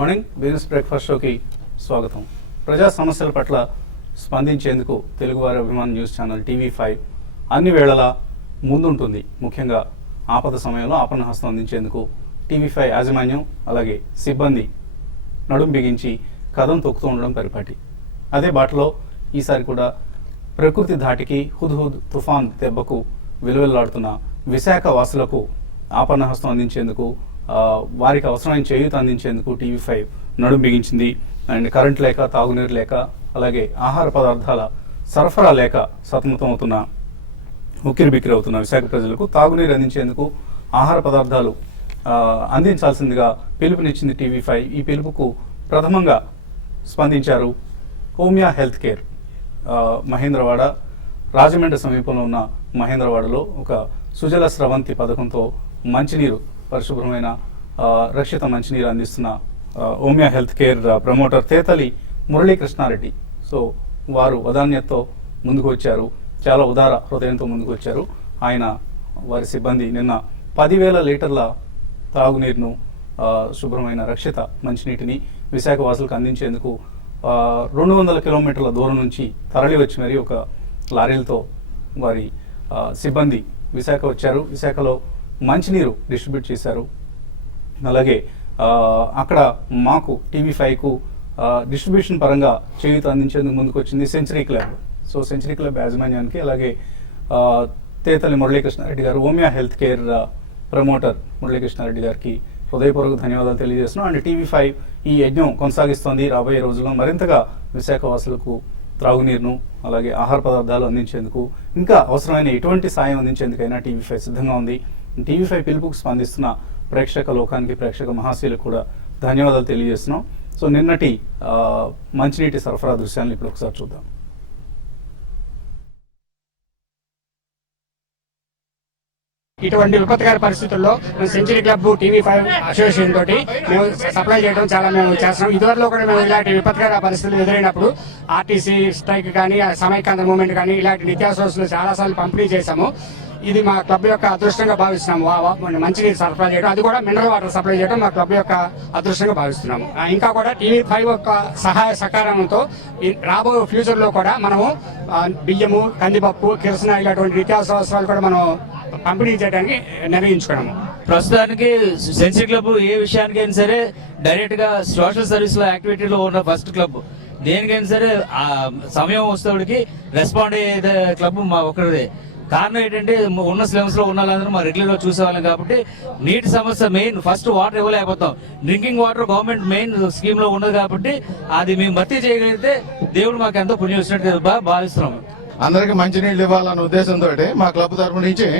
Morning business breakfast షోకి స్వాగతం. ప్రజా సమస్యల పట్ల స్పందించేందుకు తెలుగువారి అభిమాన న్యూస్ ఛానల్ TV5 అన్ని వేళలా ముందుంటుంది. ముఖ్యంగా ఆపద సమయంలో ఆపన్న హస్తం అందించేందుకు TV5 యాజమాన్యం అలాగే సిబ్బంది నడుం బిగించి కథం తొక్కుతూ ఉండడం పరిపాటి. అదే బాటలో ఈసారి కూడా ప్రకృతి ధాటికి హుద్హుద్ తుఫాన్ దెబ్బకు విలువెల్లాడుతున్న విశాఖ వాసులకు ఆపన్న హస్తం అందించేందుకు వారికి అవసరమైన చేయూత అందించేందుకు TV5 నడుం బిగించింది. అండ్ కరెంట్ లేక, తాగునీరు లేక, అలాగే ఆహార పదార్థాల సరఫరా లేక సతమతం అవుతున్న ఉక్కిరి బిక్కిరి అవుతున్న విశాఖ ప్రజలకు తాగునీరు అందించేందుకు ఆహార పదార్థాలు అందించాల్సిందిగా పిలుపునిచ్చింది TV5. ఈ పిలుపుకు ప్రథమంగా స్పందించారు ఓమియా హెల్త్ కేర్. మహేంద్రవాడ, రాజమండ్రి సమీపంలో ఉన్న మహేంద్రవాడలో ఒక సుజల స్రవంతి పథకంతో మంచినీరు, పరిశుభ్రమైన రక్షిత మంచినీరు అందిస్తున్న ఓమియా health care promoter Tetali Muralikrishna Reddy. So వారు వదాన్యతతో ముందుకు వచ్చారు, చాలా ఉదార హృదయంతో ముందుకు వచ్చారు. ఆయన వారి సిబ్బంది నిన్న 10,000 లీటర్ల తాగునీరును, శుభ్రమైన రక్షిత మంచినీటిని విశాఖ వాసులకు అందించేందుకు 200 కిలోమీటర్ల దూరం నుంచి తరలి వచ్చి మరి ఒక లారీలతో వారి సిబ్బంది విశాఖ వచ్చారు. విశాఖలో మంచినీరు డిస్ట్రిబ్యూట్ చేశారు. అలాగే అక్కడ మాకు TV5కు డిస్ట్రిబ్యూషన్ పరంగా చేయూత అందించేందుకు ముందుకు వచ్చింది century club. So century club యాజమాన్యానికి, అలాగే తేతలి మురళీకృష్ణారెడ్డి గారు, ఓమియా హెల్త్ కేర్ ప్రమోటర్ మురళీకృష్ణారెడ్డి గారికి హృదయపూర్వక ధన్యవాదాలు తెలియజేస్తున్నాం. అండ్ TV5 ఈ యజ్ఞం కొనసాగిస్తోంది. రాబోయే రోజుల్లో మరింతగా విశాఖ వాసులకు త్రాగునీరును, అలాగే ఆహార పదార్థాలు అందించేందుకు, ఇంకా అవసరమైన ఎటువంటి సాయం అందించేందుకైనా TV5 సిద్ధంగా ఉంది. TV5 పిలుపుకు స్పందిస్తున్న ప్రేక్షక లోకానికి, ప్రేక్షక మహాశీలకు కూడా ధన్యవాదాలు తెలియజేస్తున్నాం. సో నిన్నటి మంచినీటి సరఫరా దృశ్యాలను ఇప్పుడు ఒకసారి చూద్దాం. ఇటువంటి విపత్కర పరిస్థితుల్లో సెంచరీ క్లబ్ TV5 అసోసియేషన్ తోటి మేము సప్లై చేయడం మేము చేస్తున్నాం. ఇదివరలో కూడా మేము ఇలాంటి విపత్కర పరిస్థితులు ఎదురైనప్పుడు RTC స్ట్రైక్ కానీ, సమైక్యాంధ్ర మూవ్మెంట్ కానీ, ఇలాంటి నిత్యావసర వస్తువులు చాలాసార్లు పంపిణీ చేశాము. ఇది మా క్లబ్ యొక్క అదృష్టంగా భావిస్తున్నాము. మంచినీరు సరఫరా చేయడం, అది కూడా మినరల్ వాటర్ సప్లై చేయడం మా క్లబ్ యొక్క అదృష్టంగా భావిస్తున్నాము. ఇంకా కూడా TV5 యొక్క సహాయ సహకారంతో రాబో ఫ్యూచర్ లో కూడా మనము బియ్యము, కందిపప్పు, కిరసనాయిల్ అటువంటి నిత్యావసర వస్తువులు కూడా మనం పంపిణీ చేయడానికి నిర్ణయించుకున్నాము. ప్రస్తుతానికి సెంచరీ క్లబ్ ఏ విషయానికైనా సరే డైరెక్ట్ గా సోషల్ సర్వీస్ లో యాక్టివిటీలో ఉన్న ఫస్ట్ క్లబ్. దేనికైనా సరే ఆ సమయం వస్తేవాడికి రెస్పాండ్ అయ్యే క్లబ్ మా ఒక్కరిదే. కారణం ఏంటంటే ఉన్న స్లమ్స్ లో ఉన్న వాళ్ళందరూ మా రెగ్యులర్ గా చూసేవాళ్ళం కాబట్టి నీటి సమస్య మెయిన్. ఫస్ట్ వాటర్ ఇవ్వలేకపోతాం. Drinking water government main scheme లో ఉన్నది కాబట్టి అది మేము భర్తీ చేయగలిగితే దేవుడు మాకు ఎంతో పుణ్యం వచ్చినట్టు భావిస్తున్నాం. అందరికి మంచినీళ్ళు ఇవ్వాలన్న ఉద్దేశంతో మా క్లబ్ తరఫు నుంచి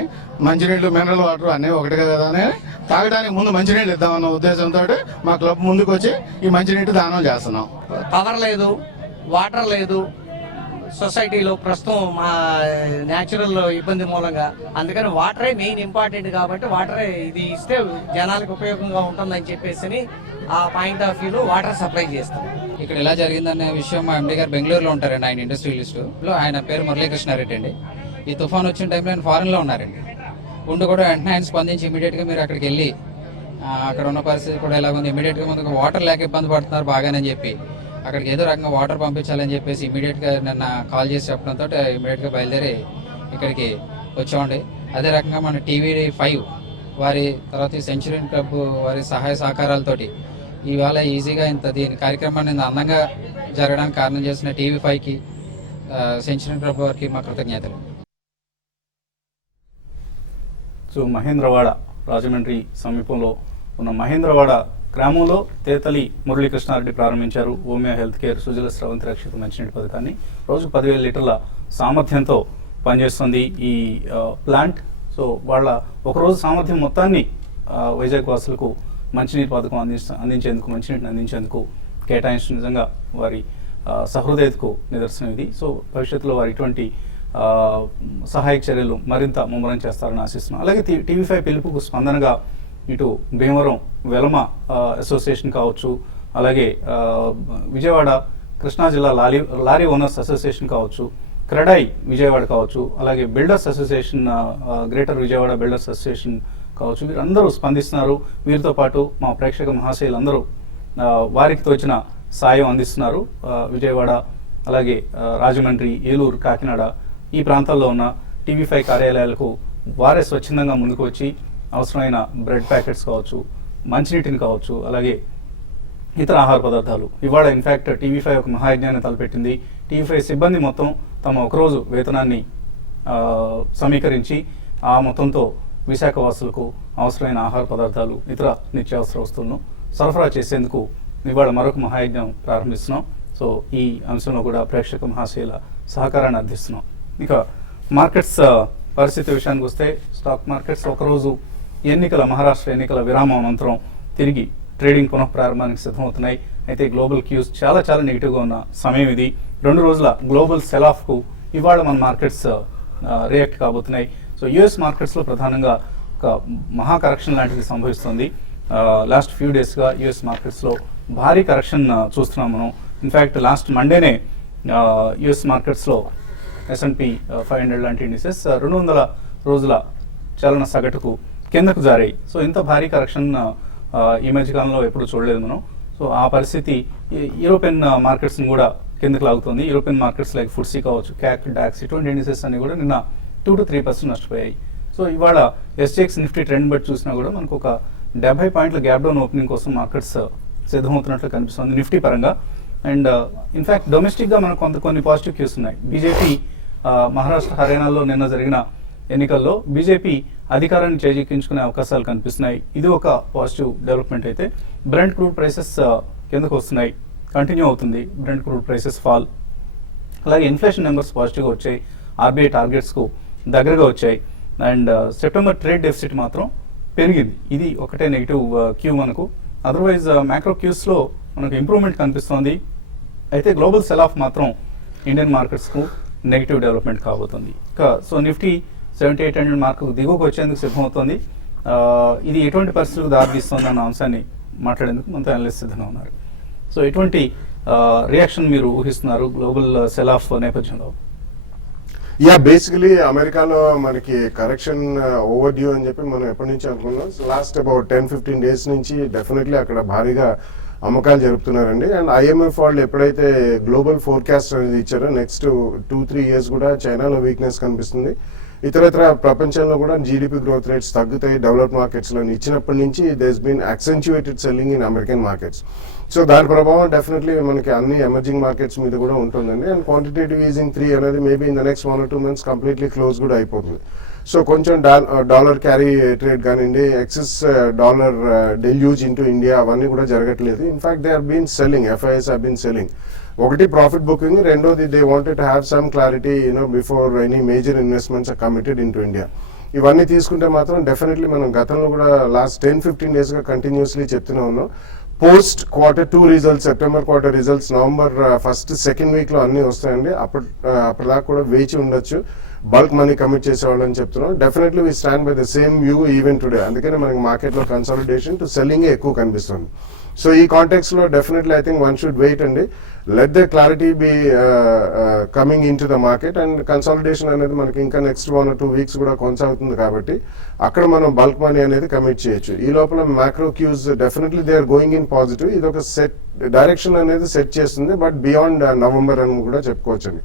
మంచినీళ్ళు, మినరల్ వాటర్ అన్నీ ఒకటి కదా అని తాగడానికి ముందు మంచినీళ్ళు ఇద్దామన్న ఉద్దేశంతో మా క్లబ్ ముందుకు వచ్చి ఈ మంచినీటి దానం చేస్తున్నాం. పవర్ లేదు, వాటర్ లేదు సొసైటీలో ప్రస్తుతం మా న్యాచురల్ ఇబ్బంది మూలంగా. అందుకని వాటరే మెయిన్ ఇంపార్టెంట్ కాబట్టి వాటరే ఇది ఇస్తే జనాలకు ఉపయోగంగా ఉంటుందని చెప్పేసి ఆ పాయింట్ ఆఫ్ వ్యూలో వాటర్ సప్లై చేస్తాం. ఇక్కడ ఎలా జరిగిందనే విషయం మా ఎండి గారు బెంగళూరులో ఉంటారండి. ఆయన ఇండస్ట్రియలిస్టులో, ఆయన పేరు మురళీకృష్ణారెడ్డి అండి. ఈ తుఫాన్ వచ్చిన టైంలో ఆయన ఫారెన్లో ఉన్నారండి. ఉండి కూడా వెంటనే ఆయన స్పందించి ఇమీడియట్గా మీరు అక్కడికి వెళ్ళి అక్కడ ఉన్న పరిస్థితి కూడా ఎలా ఉంది, ఇమీడియట్గా ముందుకు వాటర్ లేక ఇబ్బంది పడుతున్నారు బాగానని చెప్పి అక్కడికి ఏదో రకంగా వాటర్ పంపించాలని చెప్పేసి ఇమీడియట్గా నిన్న కాల్ చేసి చెప్పడంతో ఇమీడియట్గా బయలుదేరి ఇక్కడికి వచ్చామండి. అదే రకంగా మన TV5 వారి తర్వాత ఈ సెంచరీ క్లబ్ వారి సహాయ సహకారాలతోటి ఇవాళ ఈజీగా దీని కార్యక్రమాన్ని అందంగా జరగడానికి కారణం చేసిన TV5కి, సెంచరీ క్లబ్ వారికి మా కృతజ్ఞతలు. సో మహేంద్రవాడ, రాజమండ్రి సమీపంలో ఉన్న మహేంద్రవాడ గ్రామంలో తేతలి మురళీకృష్ణారెడ్డి ప్రారంభించారు ఓమియా హెల్త్ కేర్ సుజల స్రవంతి రక్షిత మంచినీటి పథకాన్ని. రోజుకు 10,000 లీటర్ల సామర్థ్యంతో పనిచేస్తుంది ఈ ప్లాంట్. సో వాళ్ళ ఒకరోజు సామర్థ్యం మొత్తాన్ని వైజాగ్ వాసులకు మంచినీటి పథకం అందించేందుకు, మంచినీటిని అందించేందుకు కేటాయించడం నిజంగా వారి సహృదయతకు నిదర్శనం ఇది. సో భవిష్యత్తులో వారి ఇటువంటి సహాయక చర్యలు మరింత ముమ్మరం చేస్తారని ఆశిస్తున్నాం. అలాగే TV5 పిలుపుకు స్పందనగా ఇటు భీమవరం వెలమ అసోసియేషన్ కావచ్చు, అలాగే విజయవాడ కృష్ణా జిల్లా లారీ ఓనర్స్ అసోసియేషన్ కావచ్చు, క్రెడాయి విజయవాడ కావచ్చు, అలాగే builders association, greater Vijayawada builders association కావచ్చు, వీరందరూ స్పందిస్తున్నారు. వీరితో పాటు మా ప్రేక్షక మహాశయులందరూ వారికి తోచిన సాయం అందిస్తున్నారు. విజయవాడ, అలాగే రాజమండ్రి, ఏలూరు, కాకినాడ ఈ ప్రాంతాల్లో ఉన్న TV5 కార్యాలయాలకు వారే స్వచ్ఛందంగా ముందుకు వచ్చి అవసరమైన బ్రెడ్ ప్యాకెట్స్ కావచ్చు, మంచినీటిని కావచ్చు, అలాగే ఇతర ఆహార పదార్థాలు ఇవాళ ఇన్ఫ్యాక్ట్ TV5 ఒక మహాయజ్ఞాన్ని తలపెట్టింది. TV5 సిబ్బంది మొత్తం తమ ఒకరోజు వేతనాన్ని సమీకరించి ఆ మొత్తంతో విశాఖ వాసులకు అవసరమైన ఆహార పదార్థాలు, ఇతర నిత్యావసర వస్తువులను సరఫరా చేసేందుకు ఇవాళ మరొక మహాయజ్ఞం ప్రారంభిస్తున్నాం. సో ఈ అంశంలో కూడా ప్రేక్షక మహాశైల సహకారాన్ని అందిస్తున్నాం. ఇక మార్కెట్స్ పరిస్థితి విషయానికి వస్తే స్టాక్ మార్కెట్స్ ఒకరోజు మహారాష్ట్ర ఎన్నికల విరామం అనంతరం తిరిగి ట్రేడింగ్ పునఃప్రారంభానికి సిద్ధమవుతున్నాయి. అయితే గ్లోబల్ క్యూస్ చాలా నెగిటివ్గా ఉన్న సమయం ఇది. 2 రోజుల గ్లోబల్ సెల్ ఆఫ్కు ఇవాళ మన మార్కెట్స్ రియాక్ట్ కాబోతున్నాయి. సో యుఎస్ మార్కెట్స్లో ప్రధానంగా ఒక మహా కరెక్షన్ లాంటిది సంభవిస్తుంది. లాస్ట్ ఫ్యూ డేస్గా యుఎస్ మార్కెట్స్లో భారీ కరెక్షన్ చూస్తున్నాం మనం. ఇన్ఫ్యాక్ట్ లాస్ట్ మండేనే యుఎస్ మార్కెట్స్లో S&P 500 లాంటి ఇండిసెస్ 200 రోజుల చలన సగటుకు కిందకు జారాయి. సో ఇంత భారీ కరెక్షన్ ఈ మధ్యకాలంలో ఎప్పుడు చూడలేదు మనం. సో ఆ పరిస్థితి యూరోపియన్ మార్కెట్స్ని కూడా కిందకు లాగుతుంది. యూరోపియన్ మార్కెట్స్ లైక్ ఫుడ్సీ కావచ్చు, క్యాక్, డాక్స్ ఇటువంటి ఇండిసెస్ అన్ని కూడా నిన్న 2 to 3% నష్టపోయాయి. సో ఇవాళ SGX నిఫ్టీ ట్రెండ్ బట్టి చూసినా కూడా మనకు ఒక 70 పాయింట్ల గ్యాప్ డౌన్ ఓపెనింగ్ కోసం మార్కెట్స్ సిద్ధమవుతున్నట్లు కనిపిస్తుంది నిఫ్టీ పరంగా. అండ్ ఇన్ఫ్యాక్ట్ డొమెస్టిక్గా మనకు కొన్ని పాజిటివ్ క్యూస్ ఉన్నాయి. బీజేపీ మహారాష్ట్ర, హర్యానాలో నిన్న జరిగిన ఎన్నికల్లో బీజేపీ అధికారాన్ని చేజిక్కించుకునే అవకాశాలు కనిపిస్తున్నాయి. ఇది ఒక పాజిటివ్ డెవలప్మెంట్. అయితే బ్రెంట్ క్రూడ్ ప్రైసెస్ కిందకు వస్తున్నాయి, కంటిన్యూ అవుతుంది బ్రెంట్ క్రూడ్ ప్రైసెస్ ఫాల్. అలాగే ఇన్ఫ్లేషన్ నెంబర్స్ పాజిటివ్గా వచ్చాయి, RBI టార్గెట్స్కు దగ్గరగా వచ్చాయి. అండ్ సెప్టెంబర్ ట్రేడ్ డెఫిసిట్ మాత్రం పెరిగింది. ఇది ఒకటే నెగిటివ్ క్యూ మనకు. అదర్వైజ్ మ్యాక్రో క్యూస్లో మనకు ఇంప్రూవ్మెంట్ కనిపిస్తోంది. అయితే గ్లోబల్ సెల్ ఆఫ్ మాత్రం ఇండియన్ మార్కెట్స్కు నెగిటివ్ డెవలప్మెంట్ కాబోతుంది. సో నిఫ్టీ 7800 మార్కు దిగువకు వచ్చేందుకు సిద్ధమవుతోంది. ఇది ఎటువంటి పరిస్థితులకు దారితీస్తుంది అన్న అంశాన్ని మాట్లాడేందుకు మనతో అనలిస్ట్ సిద్ధంగా ఉన్నారు. సో ఎటువంటి రియాక్షన్ మీరు ఊహిస్తున్నారు గ్లోబల్ సెల్ ఆఫ్ నేపథ్యంలో? బేసికలీ అమెరికాలో మనకి కరెక్షన్ ఓవర్ డ్యూ అని చెప్పి మనం ఎప్పటి నుంచి అనుకున్నాం. లాస్ట్ అబౌట్ 10-15 డేస్ నుంచి డెఫినెట్లీ అక్కడ భారీగా అమ్మకాలు జరుపుతున్నారండి. అండ్ IMF వాళ్ళు ఎప్పుడైతే గ్లోబల్ ఫోర్కాస్ట్ అనేది ఇచ్చారో నెక్స్ట్ 2-3 ఇయర్స్ కూడా చైనాలో వీక్నెస్ కనిపిస్తుంది. ఇతరత్ర ప్రపంచంలో కూడా GDP గ్రోత్ రేట్స్ తగ్గుతాయి డెవలప్డ్ మార్కెట్స్లో ఇచ్చినప్పటి నుంచి there's been accentuated selling in American markets. So దాని ప్రభావం డెఫినెట్లీ మనకి అన్ని ఎమర్జింగ్ మార్కెట్స్ మీద కూడా ఉంటుందండి. అండ్ క్వాంటిటేటివ్ ఈజింగ్ 3 అనేది maybe in the next 1 or 2 months completely close కూడా అయిపోతుంది. సో కొంచెం డాలర్ క్యారీ ట్రేడ్ కానివ్వండి, excess dollar deluge into India అవన్నీ కూడా జరగట్లేదు. In fact they are been selling, FIS have been selling. ఒకటి ప్రాఫిట్ బుకింగ్, రెండోది they wanted to have some clarity before any major investments are committed into India. ఇవన్నీ తీసుకుంటే మాత్రం definitely మనం గతంలో కూడా లాస్ట్ 10-15 డేస్గా కంటిన్యూస్లీ చెప్తూనే ఉన్నాం. Post Q2 results, September quarter results November 1st, 2nd వీక్లో అన్నీ వస్తాయండి. అప్పటిదాకా కూడా వేచి ఉండొచ్చు. బల్క్ మనీ కమిట్ చేసేవాళ్ళని చెప్తున్నాం. Definitely we stand by the same view even today. అందుకని మనకి మార్కెట్లో కన్సాలిడేషన్ టు సెల్లింగ్ ఎక్కువ కనిపిస్తుంది. సో ఈ కాంటెక్స్ట్ లో definitely I think one should wait అండి. Let the clarity be coming in to the market. And consolidation అనేది మనకి ఇంకా నెక్స్ట్ 1 or 2 weeks కూడా కొనసాగుతుంది కాబట్టి అక్కడ మనం బల్క్ మనీ అనేది కమిట్ చేయొచ్చు. ఈ లోపల macro cues definitely they are going in positive. ఇది ఒక సెట్ డైరెక్షన్ అనేది సెట్ చేస్తుంది. బట్ బియాండ్ నవంబర్ అని కూడా చెప్పుకోవచ్చండి.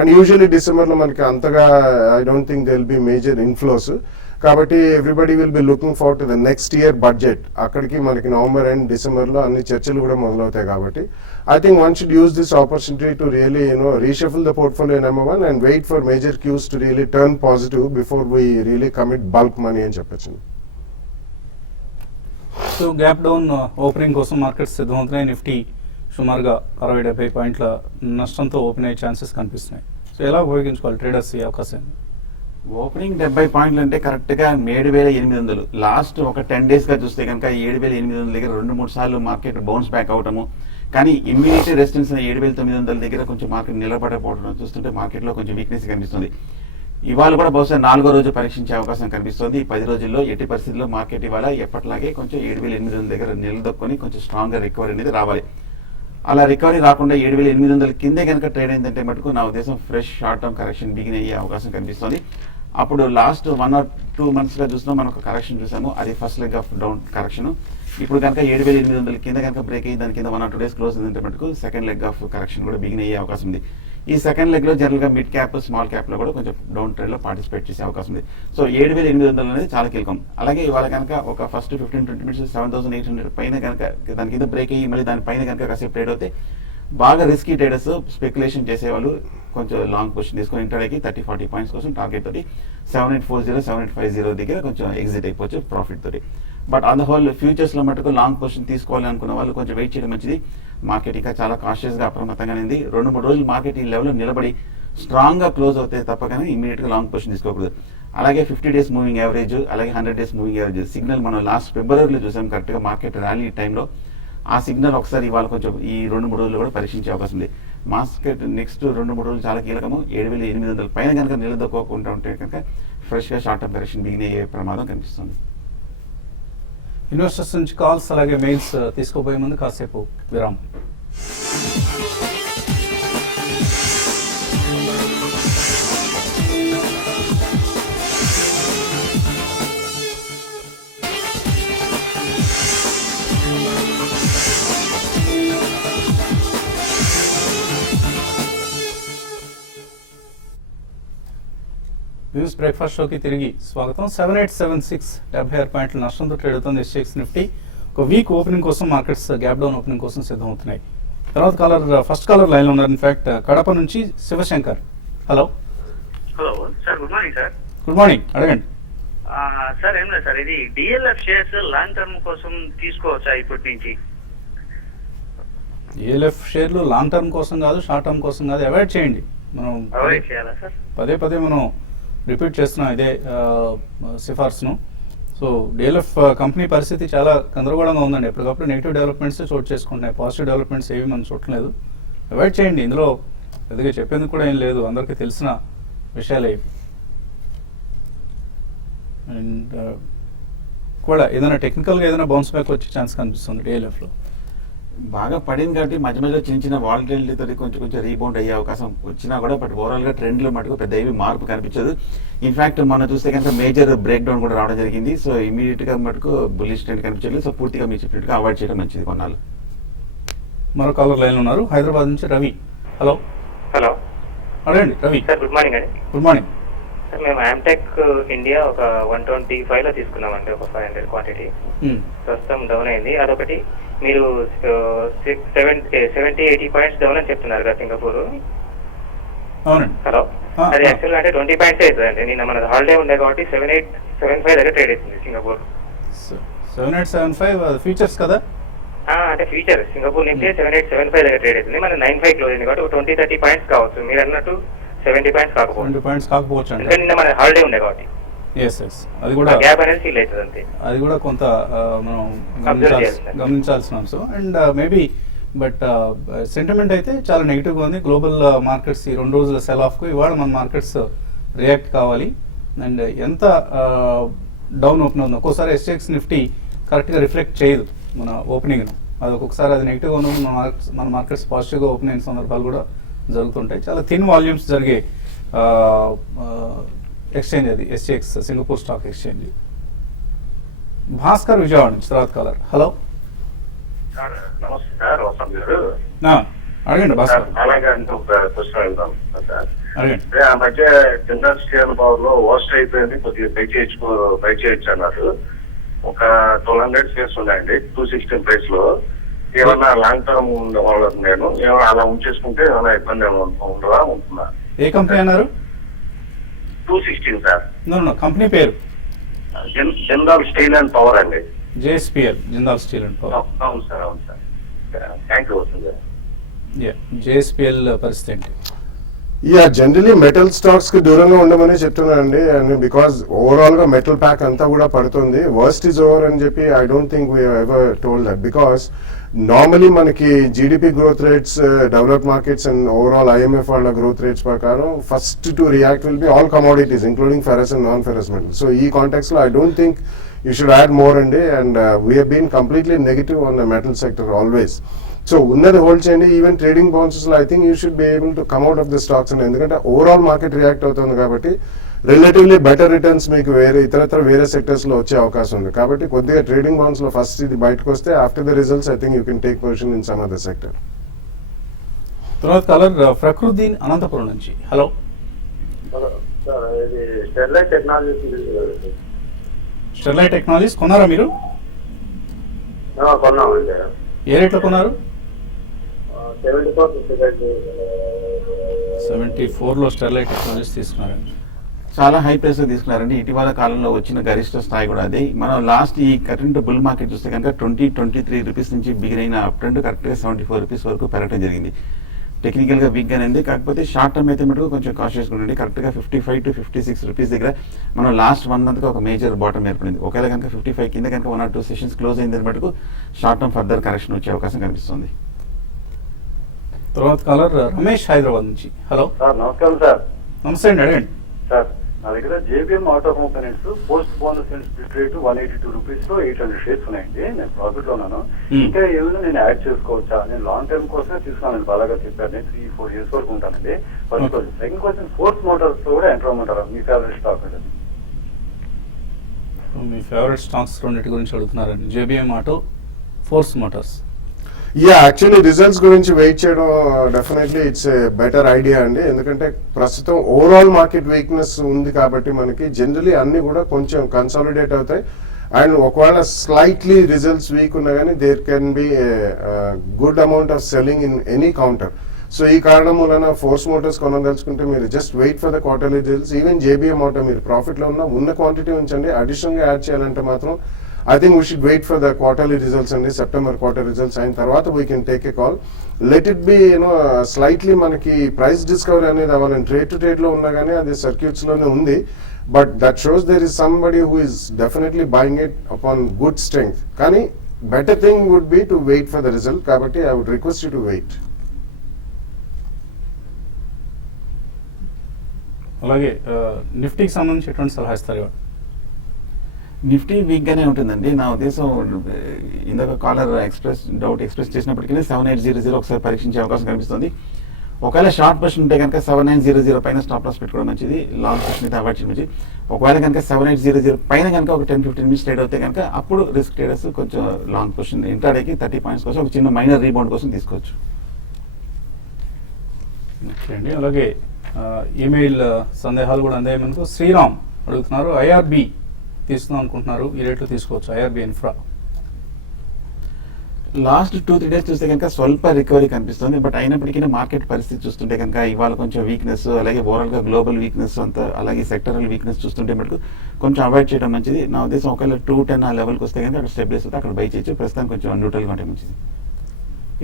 అండ్ యూజువల్లీ డిసెంబర్లో మనకి అంతగా I don't think they will be major inflows. కాబట్టి everybody will be looking forward to the next year budget. అక్కడికి మనకి నవంబర్ అండ్ డిసెంబర్లో అన్ని చర్చలు కూడా మొదలవుతాయి కాబట్టి I think one should use this opportunity to really reshuffle the portfolio number 1 and wait for major cues to really turn positive before we really commit bulk money అని చెప్పచ్చు. సో గ్యాప్ డౌన్ ఓపెనింగ్ కోసం markets సిద్ధమవుతున్నాయి. Nifty సుమారుగా 60-70 పాయింట్ల నష్టంతో open అయ్యే chances కనిపిస్తున్నాయి. So ఎలా ఉపయోగించుకోవాలి ట్రేడర్స్ ఈ అవకాశాన్ని? ఓపెనింగ్ 70 పాయింట్లు అంటే కరెక్ట్గా 7,800. లాస్ట్ ఒక 10 డేస్గా చూస్తే కనుక 7,800 దగ్గర 2-3 సార్లు మార్కెట్ బౌన్స్ బ్యాక్ అవటము. కానీ ఇమ్మీడియట్ రెసిస్టెన్స్ 7,900 దగ్గర కొంచెం మార్కెట్ నిలబడకపోవడం చూస్తుంటే మార్కెట్లో కొంచెం వీక్నెస్ కనిపిస్తుంది. ఇవాళ కూడా బహుశా 4వ రోజు పరీక్షించే అవకాశం కనిపిస్తుంది. 10 రోజుల్లో ఎట్టి పరిస్థితుల్లో మార్కెట్ ఇవాళ ఎప్పటిలాగే కొంచెం 7,800 దగ్గర నిలదొక్కుని కొంచెం స్ట్రాంగ్గా రికవరీ అనేది రావాలి. అలా రికవరీ రాకుండా 7,800 కిందే కనుక ట్రేడ్ అయిందంటే మటుకు నా ఉద్దేశం fresh short term correction begin అయ్యే అవకాశం కనిపిస్తుంది. అప్పుడు లాస్ట్ 1 or 2 monthsగా చూసినా మనం ఒక కరెక్షన్ చూసాము, అది first leg of down correction. ఇప్పుడు కనుక 7,800 కింద కనుక బ్రేక్ అయ్యి దాని కింద 1 or 2 days క్లోజ్ అయిందంటే మటుకు సెకండ్ లెగ్ ఆఫ్ కరెక్షన్ కూడా బిగిన్ అయ్యే అవకాశం ఉంది. ఈ సెకండ్ లెగ్లో జనరల్గా మిడ్ క్యాప్ స్మాల్ క్యాప్లో కూడా కొంచెం డౌన్ ట్రెండ్లో పార్టిసిపేట్ చేసే అవకాశం ఉంది. సో 7,800 అనేది చాలా కీలకం. అలాగే ఇవాళ కనుక ఒక ఫస్ట్ 15-20 minutes 7,800 పైన కనుక దాని కింద బ్రేక్ అయ్యి మళ్ళీ దాని పైన కనుక కాసేపు ట్రేడ్ అవుతే బాగా రిస్కీ ట్రేడర్స్ స్పెక్యులేషన్ చేసేవాళ్ళు కొంచెం లాంగ్ పొజిషన్ తీసుకొని ఇంటర్డేకి 30-40 పాయింట్స్ కోసం టార్గెట్ తోటి 7840 7850 దగ్గర కొంచెం ఎగ్జిట్ అయిపోవచ్చు ప్రాఫిట్ తోటి. బట్ ఆన్ ద హోల్ ఫ్యూచర్స్లో మటుకు లాంగ్ పొజిషన్ తీసుకోవాలి అనుకున్న వాళ్ళు కొంచెం వెయిట్ చేయడం మంచిది. మార్కెట్ ఇంకా చాలా కాషియస్గా అప్రమత్తంగా ఉంది. 2-3 రోజులు మార్కెట్ ఈ లెవెల్లో నిలబడి స్ట్రాంగ్గా క్లోజ్ అవుతే తప్ప కానీ ఇమీడియట్గా లాంగ్ పొజిషన్ తీసుకోకూడదు. అలాగే 50 days మూవింగ్ యావరేజ్, అలాగే 100 days మూవింగ్ యావరేజ్ సిగ్నల్ మనం లాస్ట్ ఫిబ్రవరిలో చూసాం కరెక్ట్గా మార్కెట్ ర్యాలీ టైంలో. ఆ సిగ్నల్ ఒకసారి ఇవాళ కొంచెం ఈ 2-3 రోజులు కూడా పరీక్షించే అవకాశం ఉంది. మార్కెట్ నెక్స్ట్ 2-3 రోజులు చాలా కీలకము. 7,800 పైన కనుక నిలదొక్కకుండా ఉంటే కనుక ఫ్రెష్గా షార్ట్ టర్మ్ కరెక్షన్ బిగిన్ అయ్యే ప్రమాదం కనిపిస్తుంది. ఇన్వెస్టర్స్ నుంచి కాల్స్ అలాగే మెయిల్స్ తీసుకోబోయే ముందు కాసేపు విరామం. న్యూస్ బ్రేక్ఫాస్ట్ షోకి తిరిగి స్వాగతం. 7876 76 పాయింట్ల నష్టంతో ట్రేడ్ అవుతుంది ఎస్జీఎక్స్ నిఫ్టీ. ఒక వీక్ ఓపెనింగ్ కోసం మార్కెట్స్ గ్యాప్ డౌన్ ఓపెనింగ్ కోసం సిద్ధమవుతున్నాయి. తర్వాత ఫస్ట్ కాలర్ లైన్ లో ఉన్నారు. ఇన్ఫాక్ట్ కడప నుంచి Shivashankar. Hello hello sir, good morning sir. Good morning, అడగండి. సార్ ఏం లేదు సార్, ఇది డిఎల్ఎఫ్ షేర్స్ లాంగ్ టర్మ్ కోసం తీసుకోవచ్చా ఇప్పటి నుంచి? డిఎల్ఎఫ్ షేర్లు లాంగ్ టర్మ్ కోసం కాదు, షార్ట్ టర్మ్ కోసం కాదు, అవాయిడ్ చేయండి. మనం అవాయిడ్ చేయాలా సార్? పదే మనం రిపీట్ చేస్తున్నాం ఇదే సిఫార్సును. సో డిఎల్ఎఫ్ కంపెనీ పరిస్థితి చాలా గందరగోళంగా ఉందండి. ఎప్పటికప్పుడు నెగిటివ్ డెవలప్మెంట్స్ చోటు చేసుకుంటున్నాయి, పాజిటివ్ డెవలప్మెంట్స్ ఏవి మనం చూడలేదు. అవాయిడ్ చేయండి. ఇందులో పెద్దగా చెప్పేందుకు కూడా ఏం లేదు, అందరికీ తెలిసిన విషయాలే. అండ్ కూడా ఏదైనా టెక్నికల్గా ఏదైనా బౌన్స్ బ్యాక్ వచ్చే ఛాన్స్ కనిపిస్తుంది డిఎల్ఎఫ్లో. బాగా పడింది కాబట్టి మధ్య మధ్యలో చిన్న వాలటిలిటీతో కొంచెం రీబౌండ్ అయ్యే అవకాశం వచ్చినా కూడా బట్ ఓవరాల్గా ట్రెండ్లో మటుకు పెద్ద ఏమీ మార్పు కనిపించదు. ఇన్ఫాక్ట్ మనం చూస్తే కనుక మేజర్ బ్రేక్ డౌన్ కూడా రావడం జరిగింది. సో ఇమీడియట్గా మటుకు బుల్లిష్ ట్రెండ్ కనిపించలేదు. సో పూర్తిగా మీరు చెప్పినట్టుగా అవాయిడ్ చేయడం మంచిది కొన్నాళ్ళు. మరో కాలర్ లైన్ ఉన్నారు హైదరాబాద్ నుంచి రవి. హలో హలో అడగండి రవి. సార్ గుడ్ మార్నింగ్ అండి. Good morning. సార్ మేము ఆమ్టెక్ ఇండియా ఒక 125 లో తీసుకున్నామండి, ఒక 500 క్వాంటిటీ. ప్రస్తుతం డౌన్ అయింది. అదొకటి మీరు 70-80 పాయింట్స్ డౌన్ అని చెప్తున్నారు కదా సింగపూర్. అవునండి. హలో, అది యాక్చువల్గా అంటే 20 పాయింట్స్ అవుతుందండి. నిన్న మన హాలిడే ఉండే కాబట్టి 7875 దగ్గర ట్రేడ్ అవుతుంది సింగపూర్. 7875 ఫ్యూచర్స్ కదా? అంటే ఫ్యూచర్ సింగపూర్ నిఫ్టీ 7875 దగ్గర ట్రేడ్ అవుతుంది. మన 95 క్లోజ్ అయింది కాబట్టి 20-30 పాయింట్స్ కావచ్చు. మీరు అన్నట్టు 70 పాయింట్స్ కాకపోవచ్చు. 20 పాయింట్స్ కాకపోవచ్చు అంటే నిన్న మన హాలిడే ఉండే కాబట్టి ఎస్ అది కూడా గ్యాప్ అనేది ఫీల్ అవుతుంది అంతే. అది కూడా కొంత మనం గమనించాల్సిన అంశం. అండ్ మేబీ బట్ సెంటిమెంట్ అయితే చాలా నెగిటివ్గా ఉంది. గ్లోబల్ మార్కెట్స్ ఈ 2 రోజుల సెల్ ఆఫ్కు ఇవాళ మన మార్కెట్స్ రియాక్ట్ కావాలి. అండ్ ఎంత డౌన్ ఓపెన్ అవుతుంది, ఒక్కోసారి ఎస్జీఎక్స్ నిఫ్టీ కరెక్ట్గా రిఫ్లెక్ట్ చేయదు మన ఓపెనింగ్ను. అది ఒక్కొక్కసారి అది నెగిటివ్గా ఉన్నప్పుడు మన మార్కెట్స్ పాజిటివ్గా ఓపెన్ అయిన సందర్భాలు కూడా జరుగుతుంటాయి. చాలా థిన్ వాల్యూమ్స్ జరిగే ఎక్స్చేంజ్ అది SGX Singapore stock exchange. Bhaskar Vijayawada నుంచి తర్వాత కాలర్. హలో నమస్తే సార్, వసంత్ గారు. అడగండి భాస్కర్. అలాగే ఒక క్వశ్చన్ వెళ్దాం సార్. అడగండి. ఆ మధ్య జిందాల్ స్టీల్ పవర్ లో వర్స్ట్ అయిపోయింది, కొద్దిగా బై చేయొచ్చు అన్నారు. ఒక 1200 షేర్స్ ఉన్నాయండి 216 ప్రైస్ లో. ఏమన్నా లాంగ్ టర్మ్ ఉండవాళ్ళకి నేను ఏమన్నా అలా ఉంచేసుకుంటే ఏమైనా ఇబ్బంది ఉండదా ఉంటుందా? ఏ కంపెనీ అన్నారు? 216 సార్. కంపెనీ పేరు జిందాల్ స్టీల్ అండ్ పవర్ అండి. జేఎస్పీఎల్, జిందాల్ స్టీల్ అండ్ పవర్. అవును సార్, అవును సార్. థ్యాంక్ యూ వసంత్ గారు. జేఎస్పీఎల్ పరిస్థితి ఏంటి? జనరలీ మెటల్ స్టాక్స్ కి దూరంగా ఉండమని చెప్తున్నానండి. అండ్ బికాస్ ఓవరాల్ గా మెటల్ ప్యాక్ అంతా కూడా పడుతుంది. వర్స్ట్ ఈజ్ ఓవర్ అని చెప్పి I don't think we ever told that. Because normally మనకి GDP growth rates, developed markets and overall IMF వాళ్ళ గ్రోత్ రేట్స్ ప్రకారం first to react will be all commodities including ferrous and non ferrous metal. So ఈ context లో I don't think you should add more అండి. And we have been completely negative on the metal sector always. So ఉన్నది hold చేయండి. Even trading bounces లో I think you should be able to come out of the stocks అండి. ఎందుకంటే overall market react అవుతుంది కాబట్టి relatively better returns మీకు ఇతరత్ర వేరే సెక్టర్స్ లో వచ్చే అవకాశం ఉంది. కాబట్టి కొద్దిగా ట్రేడింగ్ బాండ్స్ లో ఫస్ట్ ఇది బయటకు వస్తే after the results I think you can take position in some other sector. తర్వాత కాలర్ ఫక్రుద్దీన్ అనంతపురం నుంచి. హలో. స్టెర్లైట్ టెక్నాలజీస్ కొన్నారా మీరు? కొన్నామండి. ఏ రేట్లో కొన్నారు? 74లో స్టెర్లైట్ టెక్నాలజీస్ తీసుకున్నారండి. చాలా హై ప్రైస్ లో తీసుకున్నారండి. ఇటీవల కాలంలో వచ్చిన గరిష్ట స్థాయి కూడా అదే. మనం లాస్ట్ ఈ కరెంట్ బుల్ మార్కెట్ చూస్తే కనుక 23 రూపీస్ నుంచి బిగిన్ అప్ ట్రెండ్ కరెక్ట్ గా 74 రూపీస్ వరకు పెరగడం జరిగింది. టెక్నికల్ గా వీక్ గానే ఉంది, కాకపోతే షార్ట్ టర్మ్ అయితే మటుకు కొంచెం కాషియస్ గా ఉండండి. కరెక్ట్ గా 55 to 56 రూపీస్ దగ్గర మనం లాస్ట్ 1 మంత్ గా ఒక మేజర్ బాటం ఏర్పడింది. ఒకవేళ కనుక 55 కింద కనుక 1 or 2 సెషన్స్ క్లోజ్ అయింది మటుకు షార్ట్ టర్మ్ ఫర్దర్ కరెక్షన్ వచ్చే అవకాశం కనిపిస్తుంది. తర్వాత కాలర్ రమేష్ హైదరాబాద్ నుంచి. హలో. సార్ నమస్కారం సార్. నమస్తే అండి, అడగండి. సార్ నా దగ్గర JBM auto components post bonus and split rate 182 rupees లో 800 షేర్స్ ఉన్నాయండి. నేను ప్రాఫిట్ లో ఉన్నాను. ఇంకా ఏమైనా నేను యాడ్ చేసుకోవచ్చా? నేను లాంగ్ టర్మ్ కోసమే తీసుకున్నాను. బాగా చెప్పారు. నేను 3-4 ఇయర్స్ వరకు ఉంటానండి. First question. Second question, force Motors లో కూడా ఎంటర్ అవ్వమంటారా? మీ ఫేవరెట్ స్టాక్ అండి. మీ ఫేవరెట్ స్టాక్స్ రెండింటి గురించి అడుగుతున్నారండి. JBM auto, force Motors. Actually results గురించి వెయిట్ చేయడం definitely it's a better idea అండి. ఎందుకంటే ప్రస్తుతం ఓవరాల్ మార్కెట్ వీక్నెస్ ఉంది కాబట్టి మనకి జనరలీ అన్ని కూడా కొంచెం కన్సాలిడేట్ అవుతాయి. అండ్ ఒకవేళ స్లైట్లీ రిజల్ట్స్ వీక్ ఉన్నా కానీ there can be good amount of selling in any counter. So ఈ కారణం వలన ఫోర్స్ మోటార్స్ కొనదలుచుకుంటే మీరు just wait for the quarterly results. Even JBM auto మీరు ప్రాఫిట్లో ఉన్న క్వాంటిటీ ఉంచండి. అడిషనల్గా యాడ్ చేయాలంటే మాత్రం I think we should wait for the quarterly results and the September quarter results అయిన తర్వాత we can take a call. Let it be slightly మనకి ప్రైస్ డిస్కవరీ అనేది అవ్వాలని ట్రేడ్ టు ట్రేడ్ లో ఉన్నా కానీ అది సర్క్యూట్స్ లోనే ఉంది. But that shows there is somebody who is definitely buying it upon good strength. కానీ better thing would be to wait for the result. కాబట్టి I would request you to wait. అలాగే నిఫ్టీకి సంబంధించి ఎటువంటి సలహా ఇస్తారు ఇవాళ? నిఫ్టీ వీక్ గానే ఉంటుందండి. నా ఉద్దేశం ఇందాక కాలర్ డౌట్ ఎక్స్ప్రెస్ చేసినప్పటికీ 7800 ఒకసారి పరీక్షించే అవకాశం కనిపిస్తుంది. ఒకవేళ షార్ట్ పొజిషన్ ఉంటే కనుక 7900 పైన స్టాప్ లాస్ పెట్టుకోవడం మంచిది. లాంగ్ పొజిషన్ అయితే అవాయిడ్ చేయడం మంచిది. ఒకవేళ కనుక 7800 పైన కనుక ఒక 10-15 మినిట్స్ ట్రేడ్ అవుతే కనుక అప్పుడు రిస్క్ ట్రేడర్స్ కొంచెం లాంగ్ పొజిషన్ ఇంట్రాడేకి 30 పాయింట్స్ కోసం ఒక చిన్న మైనర్ రీబౌండ్ కోసం తీసుకోవచ్చు. అండి అలాగే ఈమెయిల్ సందేహాలు కూడా అందాయి మనకు. శ్రీరామ్ అడుగుతున్నారు, ఐఆర్బి తీసుకుందాం అనుకుంటున్నారు, ఈ రేట్లో తీసుకోవచ్చు ఐఆర్బి ఇన్ఫ్రా? లాస్ట్ 2-3 డేస్ చూస్తే కనుక స్వల్ప రికవరీ కనిపిస్తుంది. బట్ అయినప్పటికీ మార్కెట్ పరిస్థితి చూస్తుంటే కనుక ఇవాళ కొంచెం వీక్నెస్, అలాగే ఓవరాల్ గా గ్లోబల్ వీక్నెస్ అంతా, అలాగే సెక్టరల్ వీక్నెస్ చూస్తుంటే మటుకు కొంచెం అవాయిడ్ చేయడం మంచిది. నా ఉద్దేశం ఒకవేళ 210 ఆ లెవెల్కి వస్తే కనుక అక్కడ స్టెబిలైజ్ అవుతుంది, అక్కడ బై చేయొచ్చు. ప్రస్తుతం కొంచెం న్యూట్రల్ గా ఉంటే మంచిది.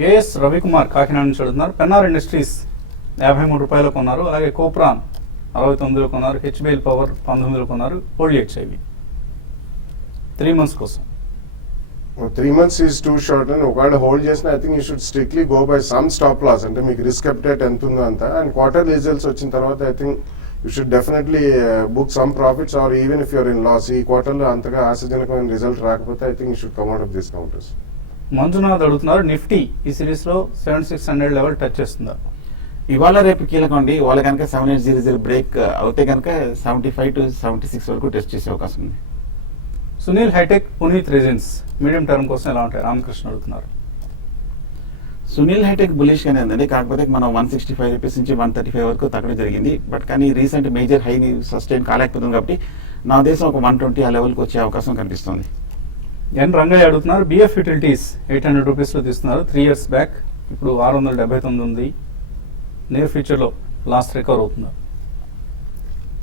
ఏఎస్ రవికుమార్ కాకినాడ నుంచి అడుగుతున్నారు, పెన్నార్ ఇండస్ట్రీస్ 53 రూపాయలు కొన్నారు, అలాగే కోప్రాన్ 69లో కొన్నారు, హెచ్బిఎల్ పవర్ 19లో కొన్నారు, హోల్డ్ చేయొచ్చు ఇవి 3 months కోసం? 3 months is too short and ఒకవేళ హోల్డ్ చేసిన I think you should strictly go by some stop loss. అంటే మీకు రిస్క్ అప్డేట్ ఎంత ఉందో అంత. అండ్ క్వార్టర్ రిజల్ట్స్ వచ్చిన తర్వాత I think you should definitely book some profits or even if you're in loss. ఈ క్వార్టర్లో అంతగా ఆశాజనకమైన రిజల్ట్ రాకపోతే I think you should come out of this counters. Manjunath అడుగుతున్నారు, నిఫ్టీ ఈ సిరీస్ లో 7600 లెవెల్ టచ్ చేస్తుందా? ఇవాళ రేపు కీలకం అండి. ఇవాళ కనుక 7800 బ్రేక్ అవుతే కనుక 75 to 76 వరకు టెస్ట్ చేసే అవకాశం ఉంది. Sunil Hitech, Punit Resins medium term కోసం ఎలా ఉంటాయి? రామకృష్ణ అడుగుతున్నారు. సునీల్ హైటెక్ బులిష్ గానే ఉందండి. కాకపోతే మనం 165 రూపీస్ నుంచి 135 వరకు తగ్గడం జరిగింది. బట్ కానీ రీసెంట్ మేజర్ హైని సస్టైన్ కాలేకపోతుంది కాబట్టి నా ఉద్దేశం ఒక 120 ఆ లెవెల్కి వచ్చే అవకాశం కనిపిస్తుంది. ఎన్ రంగయ్య అడుగుతున్నారు, బిఎఫ్ యూటిలిటీస్ 800 రూపీస్లో తీస్తున్నారు, 3 years బ్యాక్, ఇప్పుడు 679 ఉంది, నియర్ ఫ్యూచర్లో లాస్ట్ రికవర్ అవుతున్నారు.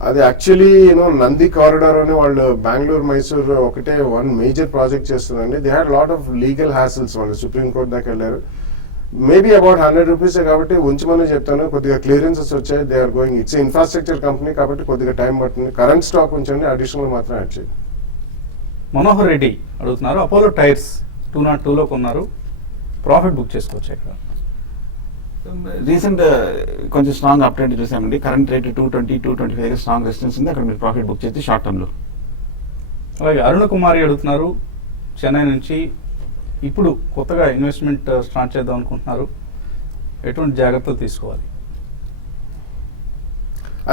అది యాక్చువల్లీ నంది కారిడార్ అని వాళ్ళు బెంగళూరు మైసూర్ ఒకటే వన్ మేజర్ ప్రాజెక్ట్ చేస్తున్నారండి. They had lot of legal hassles. వాళ్ళు సుప్రీం కోర్ట్ దాకా వెళ్ళారు. మేబీ అబౌట్ 100 రూపీసే కాబట్టి ఉంచమని చెప్తాను. కొద్దిగా క్లియరెన్సెస్ వచ్చాయి. They are going, it's infrastructure company కాబట్టి కొద్దిగా టైం పడుతుంది. కరెంట్ స్టాక్ ఉంచండి, అడిషనల్ మాత్రం యాడ్ చేయండి. మనోహర్ రెడ్డి అడుగుతున్నారు, అపోలో టైర్స్ 202లో కొన్నారు, ప్రాఫిట్ బుక్ చేసుకోవచ్చు ఇక్కడ? రీసెంట్ కొంచెం స్ట్రాంగ్ అప్ ట్రెండ్ చూసామండి. కరెంట్ రేట్ 220-225 స్ట్రాంగ్ రెసిస్టెన్స్ ఉంది, అక్కడ మీరు ప్రాఫిట్ బుక్ చేసి షార్ట్ టర్మ్ లో. అలాగే అరుణ కుమారి అడుగుతున్నారు, చెన్నై నుంచి, ఇప్పుడు కొత్తగా ఇన్వెస్ట్మెంట్ స్టార్ట్ చేద్దాం అనుకుంటున్నారు, ఎటువంటి జాగ్రత్తలు తీసుకోవాలి?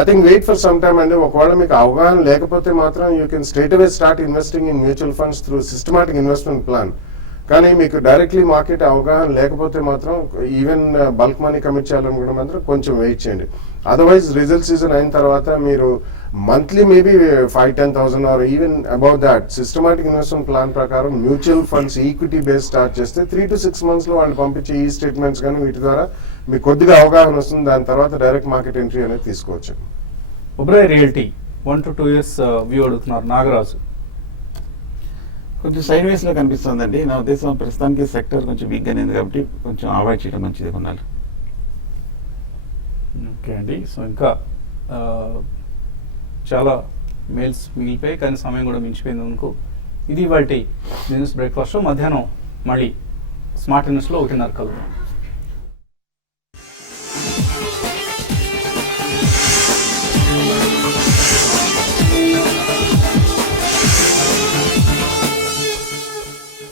I think wait for some time అండి. ఒకవేళ మీకు అవగాహన లేకపోతే మాత్రం you can straight away start investing in mutual funds through systematic investment plan. కానీ మీకు డైరెక్ట్లీ మార్కెట్ అవగాహన లేకపోతే మాత్రం ఈవెన్ బల్క్ మనీ కమిట్ చేయాలనుకుంటే మాత్రం కొంచెం వెయిట్ చేయండి. అదర్వైజ్ రిజల్ట్ సీజన్ అయిన తర్వాత మీరు monthly maybe 5-10,000 or even about that systematic investment plan ప్రకారం mutual funds equity base start చేస్తే 3 to 6 months లో వాళ్ళు పంపించే ఈ స్టేట్మెంట్స్ కానీ వీటి ద్వారా మీకు కొద్దిగా అవగాహన వస్తుంది. దాని తర్వాత డైరెక్ట్ మార్కెట్ ఎంట్రీ అనేది తీసుకోవచ్చు. Oberoi realty 1 to 2 years view అడుగుతున్నారు నాగరాజు. కొంచెం సైడ్ వేస్ లో కనిపిస్తుందండి. నా ఉద్దేశం ప్రస్తుతానికి సెక్టర్ కొంచెం వీక్ గానే ఉంది కాబట్టి కొంచెం అవాయిడ్ చేయడం మంచిది కొనాలి. ఓకే అండి. సో ఇంకా చాలా మెయిల్స్ మిగిలిపోయి కానీ సమయం కూడా మించిపోయింది అనుకో. ఇది వాటి బిజినెస్ బ్రేక్ఫాస్ట్. మధ్యాహ్నం మళ్ళీ స్మార్ట్ న్యూస్లో 1:30 కలుద్దాం.